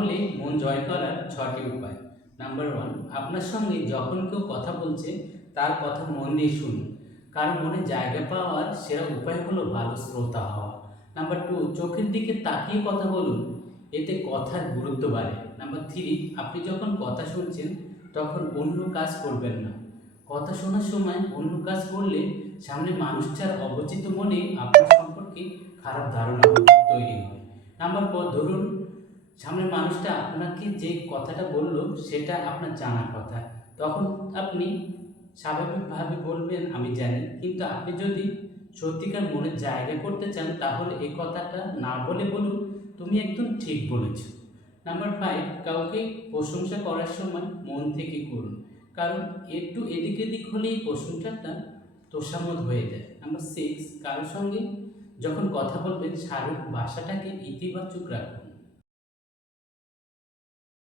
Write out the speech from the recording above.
বলে মন জয় করার 6টি উপায়। নাম্বার 1, আপনার সঙ্গে যখন কেউ কথা বলছে তার কথা মন দিয়ে শুনুন। কারো মনে জায়গা পাওয়ার সেরা উপায় হলো ভালো শ্রোতা হওয়া। নাম্বার 2, চোখের দিকে তাকিয়ে কথা বলুন, এতে কথার গুরুত্ব বাড়ে। নাম্বার 3, আপনি যখন কথা শুনছেন তখন অন্য কাজ করবেন না। কথা শোনার সময় অন্য কাজ করলে সামনে মানুষটার অবচিত মনে আপনার সম্পর্কে খারাপ ধারণা তৈরি হয়। নাম্বার 4, ধরুন সামনের মানুষটা আপনাকে যে কথাটা বলল সেটা আপনার জানা কথা, তখন আপনি স্বাভাবিকভাবে বলবেন আমি জানি, কিন্তু আপনি যদি সত্যিকার মনের জায়গা করতে চান তাহলে এই কথাটা না বলে বলুন তুমি একদম ঠিক বলেছ। নাম্বার 5, কাউকে প্রশংসা করার সময় মন থেকে করুন, কারণ একটু এদিক এদিক হলেই প্রশংসাটা তোষামোদ হয়ে যায়। নাম্বার 6, কারোর সঙ্গে যখন কথা বলবেন শারীরিক ভাষাটাকে ইতিবাচক রাখুন,